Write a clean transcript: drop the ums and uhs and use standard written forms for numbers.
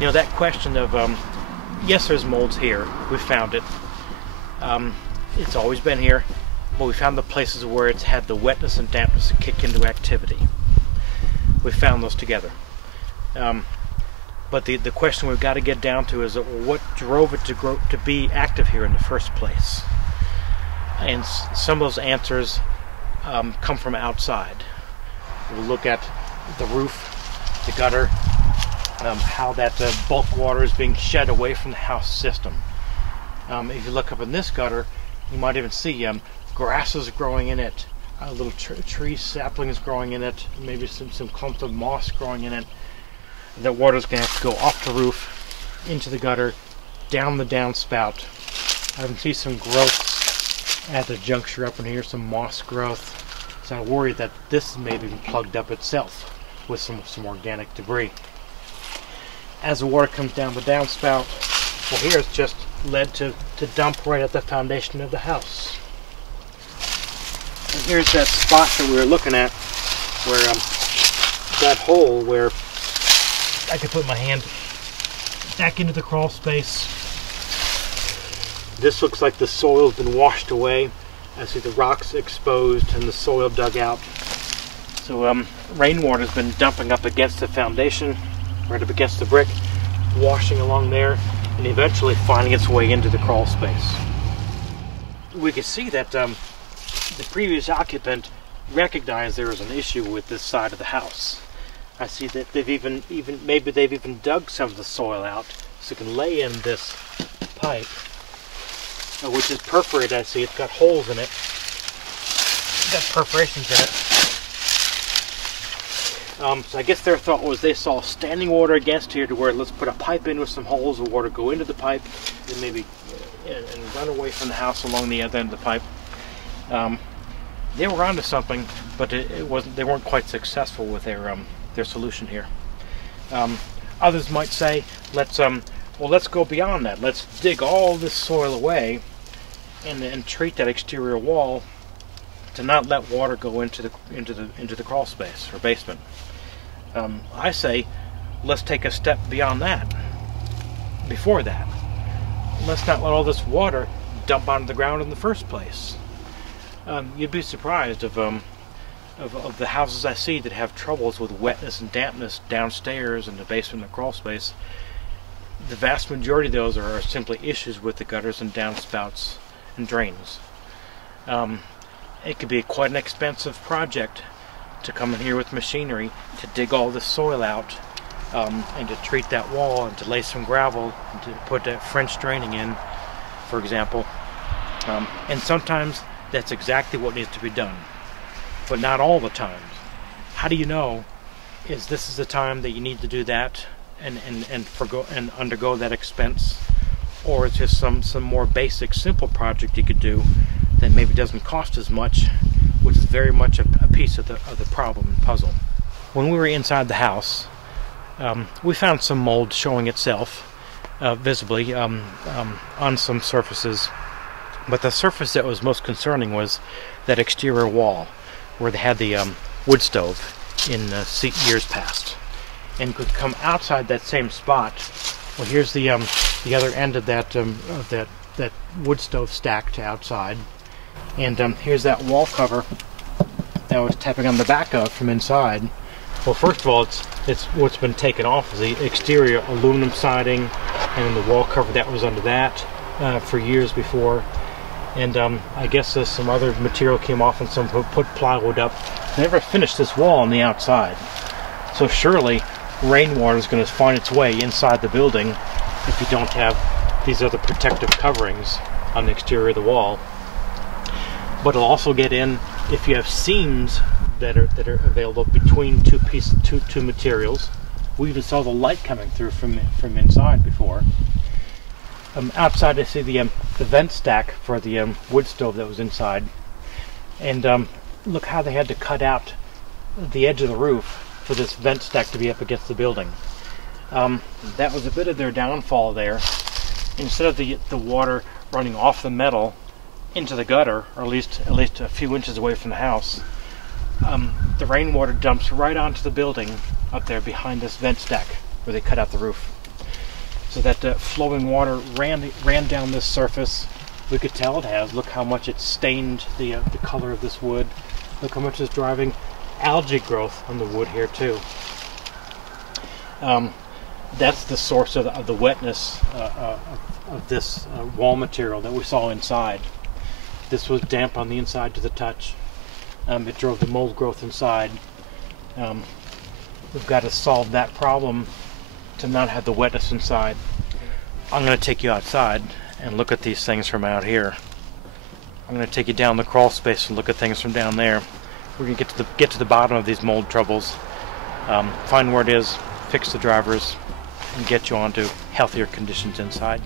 You know, that question of, yes, there's molds here. We found it. It's always been here, but we found the places where it's had the wetness and dampness to kick into activity. We found those together. But the question we've got to get down to is what drove it to be active here in the first place? And some of those answers come from outside. We'll look at the roof, the gutter, how that bulk water is being shed away from the house system. If you look up in this gutter, you might even see grasses growing in it, little tree saplings growing in it, maybe some clumps of moss growing in it. That water's going to have to go off the roof, into the gutter, down the downspout. I can see some growth at the juncture up in here, some moss growth. So I worry that this may be plugged up itself with some organic debris. As the water comes down the downspout, well, here it's just led to dump right at the foundation of the house. And here's that spot that we were looking at, where that hole where I could put my hand back into the crawl space. This looks like the soil's been washed away. I see the rocks exposed and the soil dug out. So rainwater's been dumping up against the foundation, right up against the brick, washing along there, and eventually finding its way into the crawl space. We could see that the previous occupant recognized there was an issue with this side of the house. I see that they've maybe they've even dug some of the soil out so you can lay in this pipe, which is perforated. I see it's got holes in it. It's got perforations in it. So I guess their thought was they saw standing water against here to where let's put a pipe in with some holes of water go into the pipe and maybe and run away from the house along the other end of the pipe. They were onto something, but it wasn't. They weren't quite successful with their solution here. Others might say, let's go beyond that. Let's dig all this soil away and treat that exterior wall to not let water go into the crawl space or basement. I say, let's take a step beyond that. Before that, let's not let all this water dump onto the ground in the first place. You'd be surprised of the houses I see that have troubles with wetness and dampness downstairs in the basement and the crawl space. The vast majority of those are simply issues with the gutters and downspouts and drains. It could be quite an expensive project to come in here with machinery to dig all this soil out and to treat that wall and to lay some gravel and to put that French draining in, for example. And sometimes that's exactly what needs to be done, but not all the time. How do you know this is the time that you need to do that and undergo that expense, or it's just some more basic, simple project you could do that maybe doesn't cost as much, which is very much a piece of the problem and puzzle. When we were inside the house, we found some mold showing itself visibly on some surfaces, but the surface that was most concerning was that exterior wall where they had the wood stove in years past, and could come outside that same spot. Well, here's the other end of that wood stove stacked outside, and here's that wall cover that I was tapping on the back of from inside. Well, first of all, it's what's been taken off is the exterior aluminum siding and then the wall cover that was under that for years before. And I guess some other material came off and some put plywood up. They never finished this wall on the outside. So surely rainwater is going to find its way inside the building if you don't have these other protective coverings on the exterior of the wall. But it'll also get in if you have seams that are available between two materials. We even saw the light coming through from inside before. Outside I see the vent stack for the wood stove that was inside, and look how they had to cut out the edge of the roof for this vent stack to be up against the building. That was a bit of their downfall there. Instead of the water running off the metal into the gutter, or at least a few inches away from the house, the rainwater dumps right onto the building up there behind this vent stack where they cut out the roof. So that flowing water ran down this surface. We could tell it has. Look how much it's stained the color of this wood. Look how much it's driving algae growth on the wood here too. That's the source of the wetness of this wall material that we saw inside. This was damp on the inside to the touch. It drove the mold growth inside. We've got to solve that problem to not have the wetness inside. I'm going to take you outside and look at these things from out here. I'm going to take you down the crawl space and look at things from down there. We're going to get to the bottom of these mold troubles, find where it is, fix the drivers, and get you onto healthier conditions inside.